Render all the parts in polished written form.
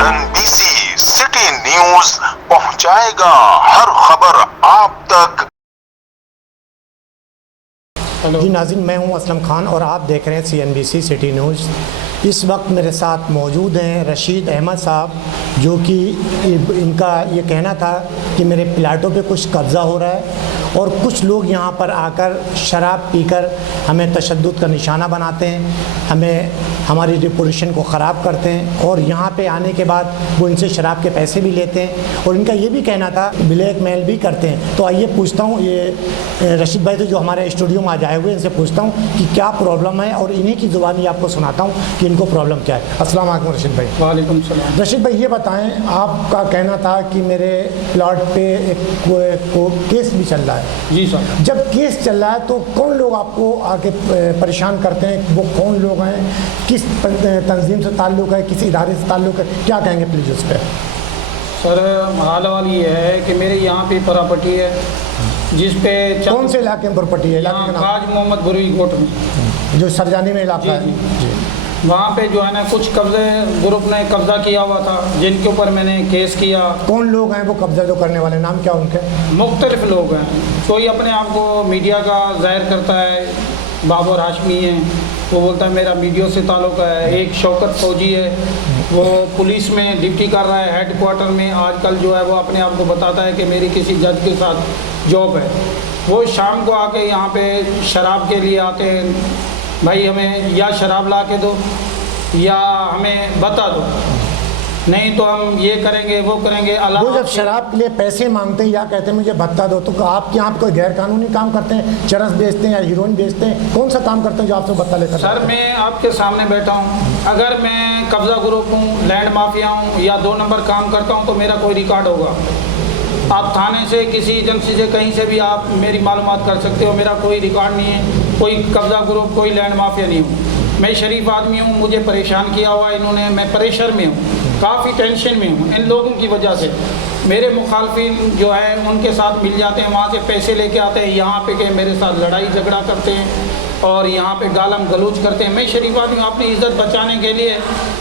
NBC city news पहुंचाएगा हर खबर आप तक। जी नाज़रीन, मैं हूं असलम खान और आप देख रहे हैं CNBC सिटी न्यूज़। इस वक्त मेरे साथ मौजूद हैं रशीद अहमद साहब, जो कि इनका ये कहना था कि मेरे प्लाटों पे कुछ कब्ज़ा हो रहा है और कुछ लोग यहाँ पर आकर शराब पीकर हमें तशद्दुद का निशाना बनाते हैं, हमें हमारी रेपुटेशन को ख़राब करते हैं और यहाँ पे आने के बाद वो इनसे शराब के पैसे भी लेते हैं और इनका ये भी कहना था ब्लैकमेल भी करते हैं। तो आइए पूछता हूँ, ये रशीद भाई तो जो हमारे स्टूडियो में आ जाए हुए, इनसे पूछता हूँ कि क्या प्रॉब्लम है और इन्हीं की ज़ुबानी आपको सुनाता हूँ कि इनको प्रॉब्लम क्या है। अस्सलाम वालेकुम रशीद भाई। वालेकुम सलाम। रशीद भाई ये बताएं, आपका कहना था कि मेरे प्लॉट पे एक केस भी चल रहा है। जी सर। जब केस चल रहा है तो कौन लोग आपको आके परेशान करते हैं? वो कौन लोग हैं? किस तंजीम से ताल्लुक़ है? किस इदारे से ताल्लुक़ है? क्या कहेंगे प्लीज़ उस पर? सर हाल ये है कि मेरे यहाँ पे प्रॉपर्टी है जिस पे कौन से इलाके में प्रॉपर्टी है? काज मोहम्मद बुरी कोट में, जो सरजानी में इलाका है। जी। वहाँ पे जो है ना कुछ कब्जे ग्रुप ने कब्जा किया हुआ था जिनके ऊपर मैंने केस किया। कौन लोग हैं वो कब्जा जो करने वाले? नाम क्या उनके? मुख्तलिफ लोग हैं। कोई अपने आप को मीडिया का जाहिर करता है, बाबर हाशमी है, वो बोलता है मेरा मीडिया से ताल्लुक़ है। एक शौकत फौजी है, वो पुलिस में ड्यूटी कर रहा है हेड क्वार्टर में। आजकल जो है वो अपने आप को बताता है कि मेरी किसी जज के साथ जॉब है। वो शाम को आके यहाँ पे शराब के लिए आते हैं, भाई हमें या शराब ला के दो या हमें बता दो, नहीं तो हम ये करेंगे वो करेंगे। वो जब शराब के लिए पैसे मांगते हैं या कहते हैं मुझे भत्ता दो, तो आपके यहाँ कोई गैर कानूनी काम करते हैं? चरस बेचते हैं या हीरोइन बेचते हैं? कौन सा काम करते हैं जो आपसे भत्ता लेकर? सर मैं आपके सामने बैठा हूँ, अगर मैं कब्जा ग्रुप हूँ, लैंड माफिया हूँ या 2 नंबर काम करता हूँ तो मेरा कोई रिकॉर्ड होगा। आप थाने से किसी एजेंसी से कहीं से भी आप मेरी मालूमात कर सकते हो, मेरा कोई रिकॉर्ड नहीं है, कोई कब्जा ग्रुप, कोई लैंड माफिया नहीं हूँ। मैं शरीफ आदमी हूँ, मुझे परेशान किया हुआ इन्होंने, मैं प्रेशर में हूँ, काफ़ी टेंशन में हूँ इन लोगों की वजह से। मेरे मुखालफिन जो है उनके साथ मिल जाते हैं, वहाँ से पैसे लेके आते हैं, यहाँ पे के मेरे साथ लड़ाई झगड़ा करते हैं और यहाँ पे गालम गलूच करते हैं। मैं शरीफ आदमी हूँ, अपनी इज्जत बचाने के लिए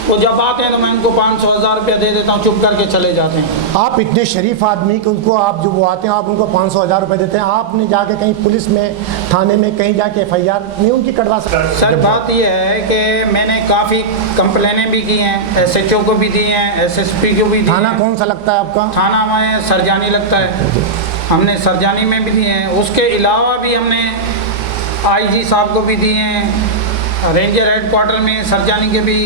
वो जब आते हैं तो मैं उनको 500-1000 रुपया दे देता हूँ, चुप करके चले जाते हैं। आप इतने शरीफ आदमी कि उनको आप जो वो आते हैं आप उनको 500-1000 रुपये देते हैं? आपने जाके कहीं पुलिस में, थाने में कहीं जाके FIR नहीं उनकी कटवा सकते? सर बात यह है कि मैंने काफ़ी कंप्लेनें भी की हैं, SHO को भी दी हैं, SSP को भी दी। थाना कौन सा लगता है आपका? थाना हमारे सरजानी लगता है, हमने सरजानी में भी दिए हैं। उसके अलावा भी हमने IG साहब को भी दिए हैं, रेंजर हेड क्वार्टर में सरजानी के भी,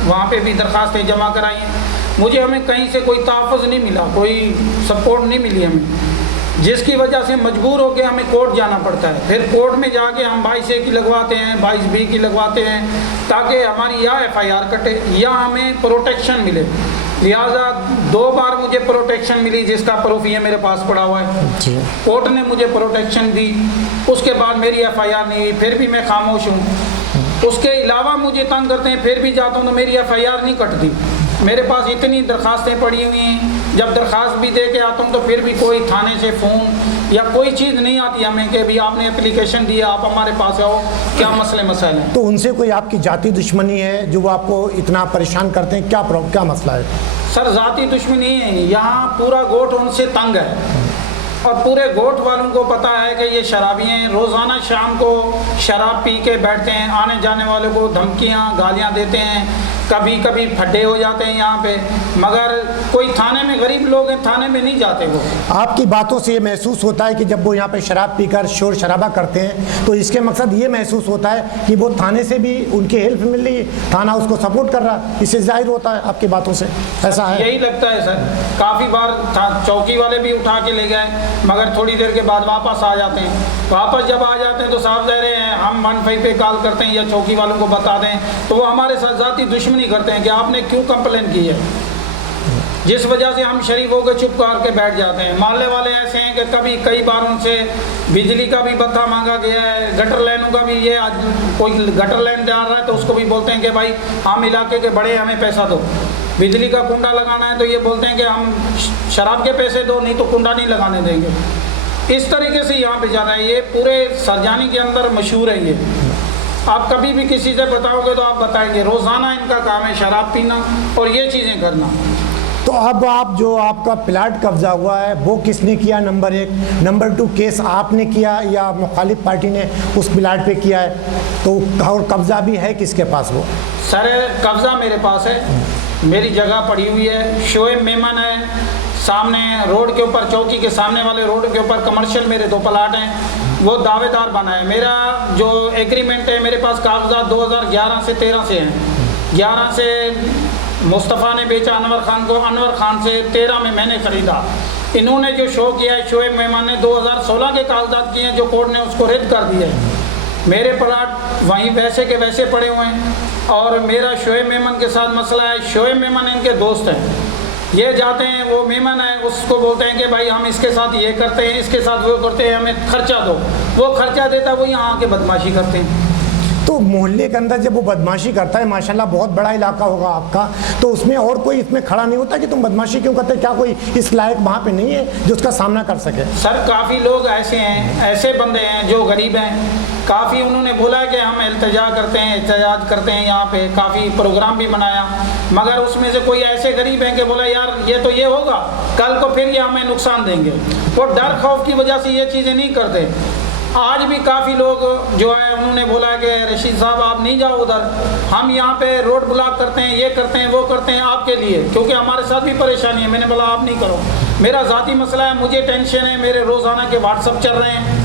वहाँ पे भी दरख्वास्तें जमा कराई हैं। मुझे हमें कहीं से कोई तहफ़्फ़ुज़ नहीं मिला, कोई सपोर्ट नहीं मिली हमें, जिसकी वजह से मजबूर होकर हमें कोर्ट जाना पड़ता है। फिर कोर्ट में जाके हम 22A की लगवाते हैं, 22B की लगवाते हैं, ताकि हमारी या FIR कटे या हमें प्रोटेक्शन मिले। लिहाजा 2 बार मुझे प्रोटेक्शन मिली, जिसका प्रूफ ये मेरे पास पड़ा हुआ है। कोर्ट ने मुझे प्रोटेक्शन दी, उसके बाद मेरी FIR नहीं हुई, फिर भी मैं खामोश हूँ। उसके अलावा मुझे तंग करते हैं, फिर भी जाता हूँ तो मेरी FIR नहीं कटती। मेरे पास इतनी दरख्वास्तें पड़ी हुई हैं, जब दरख्वास्त भी दे के आता हूँ तो फिर भी कोई थाने से फ़ोन या कोई चीज़ नहीं आती हमें कि भी आपने एप्लीकेशन दिया, आप हमारे पास आओ, क्या मसले मसाइल हैं। तो उनसे कोई आपकी जाती दुश्मनी है जो वो आपको इतना परेशान करते हैं? क्या मसला है? सर जाती दुश्मनी है, यहाँ पूरा गोट उनसे तंग है और पूरे गोट वालों को पता है कि ये शराबी हैं। रोज़ाना शाम को शराब पी के बैठते हैं, आने जाने वालों को धमकियाँ गालियाँ देते हैं, कभी कभी फड्डे हो जाते हैं यहाँ पे। मगर कोई थाने में, गरीब लोग हैं, थाने में नहीं जाते वो। आपकी बातों से ये महसूस होता है कि जब वो यहाँ पे शराब पीकर शोर शराबा करते हैं तो इसके मकसद ये महसूस होता है कि वो थाने से भी उनकी हेल्प मिल रही है, थाना उसको सपोर्ट कर रहा है, इससे जाहिर होता है आपकी बातों से? ऐसा है? यही लगता है सर। काफ़ी बार चौकी वाले भी उठा के ले गए, मगर थोड़ी देर के बाद वापस आ जाते हैं। वापस जब आ जाते हैं तो साफ ज़ाहिर है हम 15 पे कॉल करते हैं या चौकी वालों को बता दें तो वो हमारे साथ ज़ाती दुश्मनी करते हैं कि आपने क्यों कंप्लेन की है, जिस वजह से हम शरीफ होकर चुप करके बैठ जाते हैं। मोहल्ले वाले ऐसे हैं कि कई बार उनसे बिजली का भी भत्ता मांगा गया है, गटर लाइनों का भी। ये आज कोई गटर लाइन डाल रहा है तो उसको भी बोलते हैं कि भाई हम इलाके के बड़े, हमें पैसा दो। बिजली का कुंडा लगाना है तो ये बोलते हैं कि हम शराब के पैसे दो, नहीं तो कुंडा नहीं लगाने देंगे। इस तरीके से यहाँ पे जा रहा है। ये पूरे सरजानी के अंदर मशहूर है ये। आप कभी भी किसी से बताओगे तो आप बताएंगे रोज़ाना इनका काम है शराब पीना और ये चीज़ें करना। तो अब आप जो आपका प्लाट कब्जा हुआ है वो किसने किया, नंबर 1, नंबर 2 केस आपने किया या मुखालिफ पार्टी ने उस प्लाट पे किया है, तो और कब्जा भी है किसके पास वो? सर कब्ज़ा मेरे पास है, मेरी जगह पड़ी हुई है, शोएब मेमन है, सामने रोड के ऊपर चौकी के सामने वाले रोड के ऊपर कमर्शियल मेरे 2 प्लाट हैं, वो दावेदार बना है। मेरा जो एग्रीमेंट है मेरे पास कागजात 2011 से 13 से हैं। 11 से मुस्तफ़ा ने बेचा अनवर खान को, अनवर खान से 13 में मैंने ख़रीदा। इन्होंने जो शो किया है शोएब मेमन ने 2016 के कागजात किए हैं जो कोर्ट ने उसको रद्द कर दिया है। मेरे प्लाट वहीं वैसे के वैसे पड़े हुए हैं और मेरा शोएब मेमन के साथ मसला है। शोएब मेमन इनके दोस्त हैं, ये जाते हैं, वो मेमन है उसको बोलते हैं कि भाई हम इसके साथ ये करते हैं, इसके साथ वो करते हैं, हमें खर्चा दो, वो खर्चा देता है, वो यहाँ आके बदमाशी करते हैं। तो मोहल्ले के अंदर जब वो बदमाशी करता है, माशाल्लाह बहुत बड़ा इलाका होगा आपका, तो उसमें और कोई इसमें खड़ा नहीं होता कि तुम बदमाशी क्यों करते? क्या कोई इस लायक वहाँ पे नहीं है जो उसका सामना कर सके? सर काफ़ी लोग ऐसे हैं, ऐसे बंदे हैं जो गरीब हैं, काफ़ी उन्होंने बोला कि हम इल्तिजा करते हैं, एहतजाज करते हैं, यहाँ पे काफ़ी प्रोग्राम भी बनाया, मगर उसमें से कोई ऐसे गरीब हैं कि बोला यार ये तो ये होगा, कल को फिर ये हमें नुकसान देंगे, वो डर खौफ की वजह से ये चीज़ें नहीं करते। आज भी काफ़ी लोग जो है उन्होंने बोला कि रशीद साहब आप नहीं जाओ उधर, हम यहाँ पे रोड ब्लॉक करते हैं, ये करते हैं, वो करते हैं आपके लिए, क्योंकि हमारे साथ भी परेशानी है। मैंने बोला आप नहीं करो, मेरा ज़ाती मसला है, मुझे टेंशन है, मेरे रोज़ाना के व्हाट्सअप चल रहे हैं,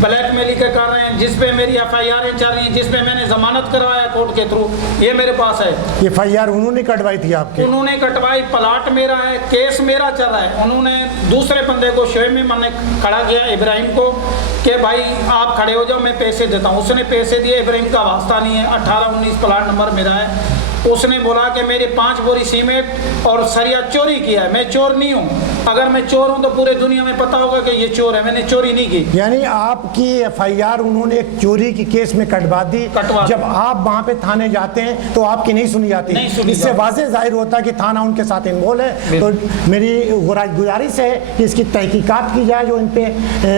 ब्लैकमेल के कर रहे हैं, जिस पे मेरी FIR चल रही है, जिस पे मैंने ज़मानत करवाया कोर्ट के थ्रू, ये मेरे पास है। FIR उन्होंने कटवाई थी आपके? उन्होंने कटवाई, प्लाट मेरा है, केस मेरा चल रहा है। उन्होंने दूसरे बंदे को शोएब मेमन ने खड़ा किया, इब्राहिम को, कि भाई आप खड़े हो जाओ मैं पैसे देता हूँ। उसने पैसे दिए, इब्राहिम का वास्ता नहीं है, 18-19 प्लाट नंबर मेरा है। उसने बोला कि मेरे 5 बोरी सीमेंट और सरिया चोरी किया है। मैं चोर नहीं हूँ, अगर मैं चोर हूँ तो पूरे दुनिया में पता होगा कि ये चोर है, मैंने चोरी नहीं की। यानी आपकी FIR उन्होंने एक चोरी की केस में कटवा दी। जब आप वहाँ पे थाने जाते हैं तो आपकी नहीं सुनी जाती, इससे वाज़ेह जाहिर होता है कि थाना उनके साथ इन्वॉल्व है। तो मेरी गुजारिश है कि इसकी तहकीकात की जाए जो इन पे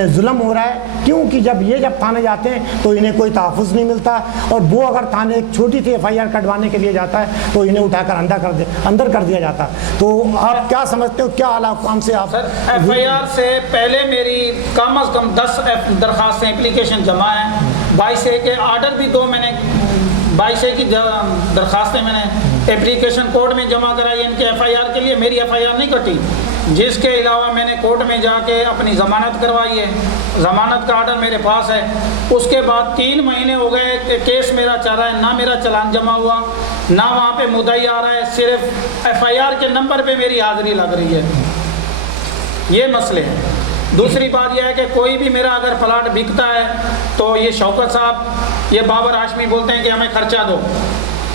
जुल्म हो रहा है, क्योंकि जब थाने जाते हैं तो इन्हें कोई तहफ़्फ़ुज़ नहीं मिलता, और वो अगर थाने एक छोटी सी FIR कटवाने के लिए जाता है तो इन्हें उठाकर अंदर कर दिया जाता। तो आप क्या समझते हो, क्या आला काम से आप? सर FIR से पहले मेरी कम से कम 10 दरखास्तें एप्लीकेशन जमा हैं, 22A के आर्डर भी 2 मैंने 22A की दरखास्तें मैंने एप्लीकेशन कोर्ट में जमा कराई इनके FIR के लिए। मेरी FIR नहीं कटी, जिसके अलावा मैंने कोर्ट में जाके अपनी ज़मानत करवाई है, ज़मानत का आर्डर मेरे पास है। उसके बाद 3 महीने हो गए कि केस मेरा चल रहा है, ना मेरा चालान जमा हुआ, ना वहाँ पे मुद्दई आ रहा है, सिर्फ FIR के नंबर पे मेरी हाज़िरी लग रही है। ये मसले हैं। दूसरी बात यह है कि कोई भी मेरा अगर प्लाट बिकता है तो ये शौकत साहब, ये बाबर हाशमी बोलते हैं कि हमें खर्चा दो,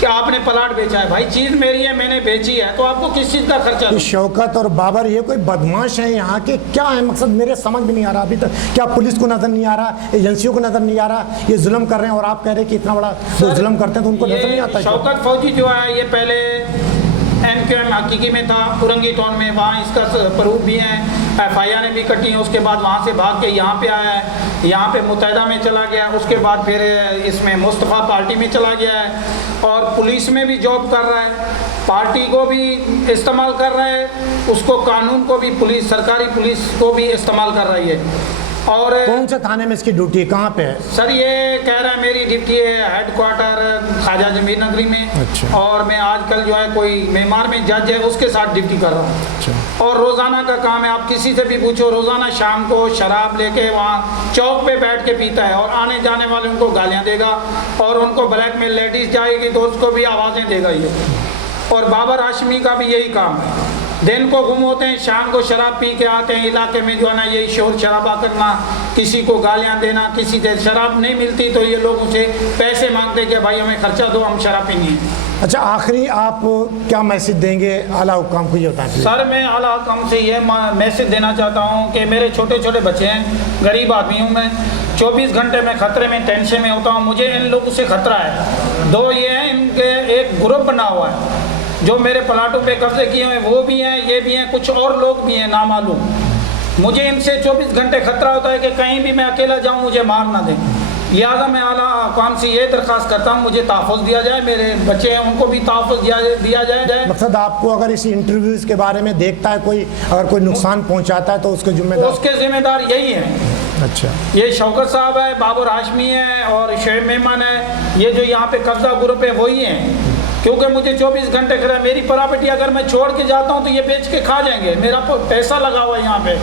कि आपने प्लाट बेचा है। भाई चीज़ मेरी है, मैंने बेची है, तो आपको किस चीज़ का खर्चा दो? शौकत और बाबर ये कोई बदमाश है यहाँ के? क्या है मकसद, मेरे समझ में नहीं आ रहा अभी तक। क्या पुलिस को नज़र नहीं आ रहा, एजेंसियों को नज़र नहीं आ रहा, ये जुल्म कर रहे हैं और आप कह रहे हैं कि इतना बड़ा वो जुल्म करते हैं तो उनको नज़र नहीं आता? शौकत फौजी जो है ये पहले NQM हकीकी में था, पुरंगी टाउन में, वहाँ इसका प्रूफ भी है, FIR भी कटी हैं। उसके बाद वहाँ से भाग के यहाँ पे आया है, यहाँ पे मुत्तहिदा में चला गया, उसके बाद फिर इसमें मुस्तफ़ा पार्टी में चला गया है और पुलिस में भी जॉब कर रहा है, पार्टी को भी इस्तेमाल कर रहा है, उसको कानून को भी, पुलिस सरकारी पुलिस को भी इस्तेमाल कर रही है। और कौन से थाने में इसकी ड्यूटी कहाँ पे है? सर ये कह रहा है मेरी ड्यूटी है हेडक्वार्टर ख्वाजा जमीर नगरी में। अच्छा। और मैं आजकल जो है कोई मेमार में जज है उसके साथ ड्यूटी कर रहा हूँ। अच्छा। और रोज़ाना का काम है, आप किसी से भी पूछो, रोज़ाना शाम को शराब लेके वहाँ चौक पे बैठ के पीता है और आने जाने वाले उनको गालियाँ देगा और उनको ब्लैक में लेडीज़ जाएगी तो उसको भी आवाज़ें देगा ये। और बाबर हाशमी का भी यही काम है, दिन को गुम होते हैं, शाम को शराब पी के आते हैं, इलाके में जो है ना यही शोर शराबा करना, किसी को गालियाँ देना, किसी से शराब नहीं मिलती तो ये लोग उसे पैसे मांगते कि भाई हमें खर्चा दो, हम शराब पीनी है। अच्छा, आखिरी आप क्या मैसेज देंगे आला हुक्काम को, ये बताएं? सर मैं आला हुक्काम से ये मैसेज देना चाहता हूँ कि मेरे छोटे छोटे बच्चे हैं, गरीब आदमी हूँ मैं, 24 घंटे में खतरे में, टेंशन में होता हूँ, मुझे इन लोगों से खतरा है। 2 ये हैं, इनके एक ग्रुप बना हुआ है जो मेरे प्लाटों पे कब्जे किए हुए, वो भी हैं, ये भी हैं, कुछ और लोग भी हैं नामालूम। मुझे इनसे 24 घंटे खतरा होता है कि कहीं भी मैं अकेला जाऊं मुझे मार ना दें। लिहाजा मैं आला हुकाम से ये दरख्वास्त करता हूँ मुझे तहफ़्फ़ुज़ दिया जाए, मेरे बच्चे हैं उनको भी तहफ़्फ़ुज़ दिया जाए। मकसद आपको अगर इस इंटरव्यूज़ के बारे में देखता है कोई, अगर कोई नुकसान पहुंचाता है तो उसके जिम्मेदार यही है। अच्छा, ये शौकत साहब है, बाबर हाशमी है और शोएब मेमन है, ये जो यहाँ पे कब्जा ग्रुप है वही हैं। क्योंकि मुझे 24 घंटे खड़ा, मेरी प्रॉपर्टी अगर मैं छोड़ के जाता हूँ तो ये बेच के खा जाएंगे, मेरा पैसा लगा हुआ है यहाँ पे।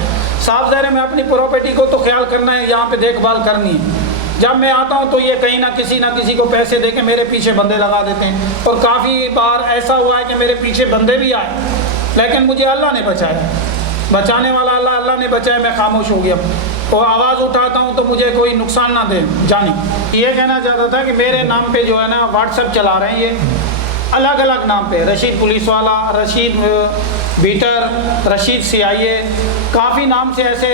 साफ ज़ाहिर है मैं अपनी प्रॉपर्टी को तो ख्याल करना है, यहाँ पे देखभाल करनी है। जब मैं आता हूँ तो ये कहीं ना किसी को पैसे दे के मेरे पीछे बंदे लगा देते हैं, और काफ़ी बार ऐसा हुआ है कि मेरे पीछे बंदे भी आए, लेकिन मुझे अल्लाह ने बचाया, बचाने वाला अल्लाह ने बचाया, मैं खामोश हो गया। और आवाज़ उठाता हूँ तो मुझे कोई नुकसान ना दे जानी। ये कहना चाहता था कि मेरे नाम पे जो है ना व्हाट्सएप चला रहे हैं ये अलग अलग नाम पे, रशीद पुलिस वाला, रशीद बीटर, रशीद CIA, काफ़ी नाम से ऐसे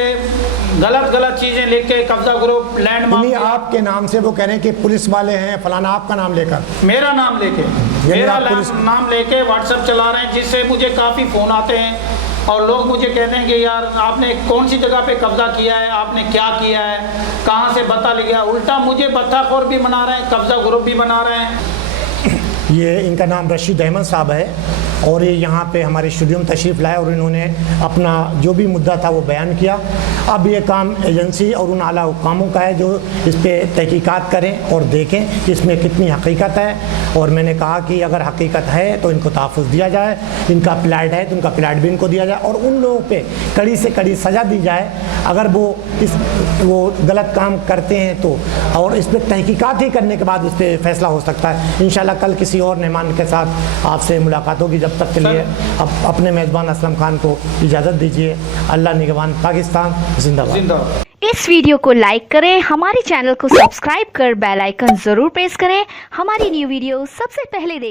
गलत चीज़ें लिख के कब्जा ग्रुप लैंड मार्क आपके नाम से वो कह रहे हैं कि पुलिस वाले हैं फलाना, आपका नाम लेकर, मेरा नाम लेके नाम लेके व्हाट्सएप चला रहे हैं, जिससे मुझे काफ़ी फ़ोन आते हैं और लोग मुझे कहते हैं कि यार आपने कौन सी जगह पे कब्जा किया है, आपने क्या किया है, कहाँ से बता लिया। उल्टा मुझे बत्ताखोर भी बना रहे हैं, कब्जा ग्रुप भी बना रहे हैं। ये इनका नाम रशीद अहमद साहब है और ये यहाँ पे हमारे स्टूडियो में तशरीफ़ लाए और इन्होंने अपना जो भी मुद्दा था वो बयान किया। अब ये काम एजेंसी और उन आला हुकामों का है जो इस पर तहकीकात करें और देखें कि इसमें कितनी हकीकत है। और मैंने कहा कि अगर हकीकत है तो इनको तहफ़्फ़ुज़ दिया जाए, इनका प्लाट है तो उनका प्लाट भी इनको दिया जाए और उन लोगों पे कड़ी से कड़ी सज़ा दी जाए अगर वो गलत काम करते हैं तो, और इस पर तहकीकात ही करने के बाद इस पर फैसला हो सकता है। इंशाल्लाह कल किसी और मेहमान के साथ आपसे मुलाकात होगी। जब तक के लिए अपने मेज़बान असलम खान को इजाज़त दीजिए। अल्लाह निगहबान, पाकिस्तान जिंदाबाद। इस वीडियो को लाइक करें, हमारे चैनल को सब्सक्राइब कर बेल आइकन जरूर प्रेस करें, हमारी न्यू वीडियो सबसे पहले देखें।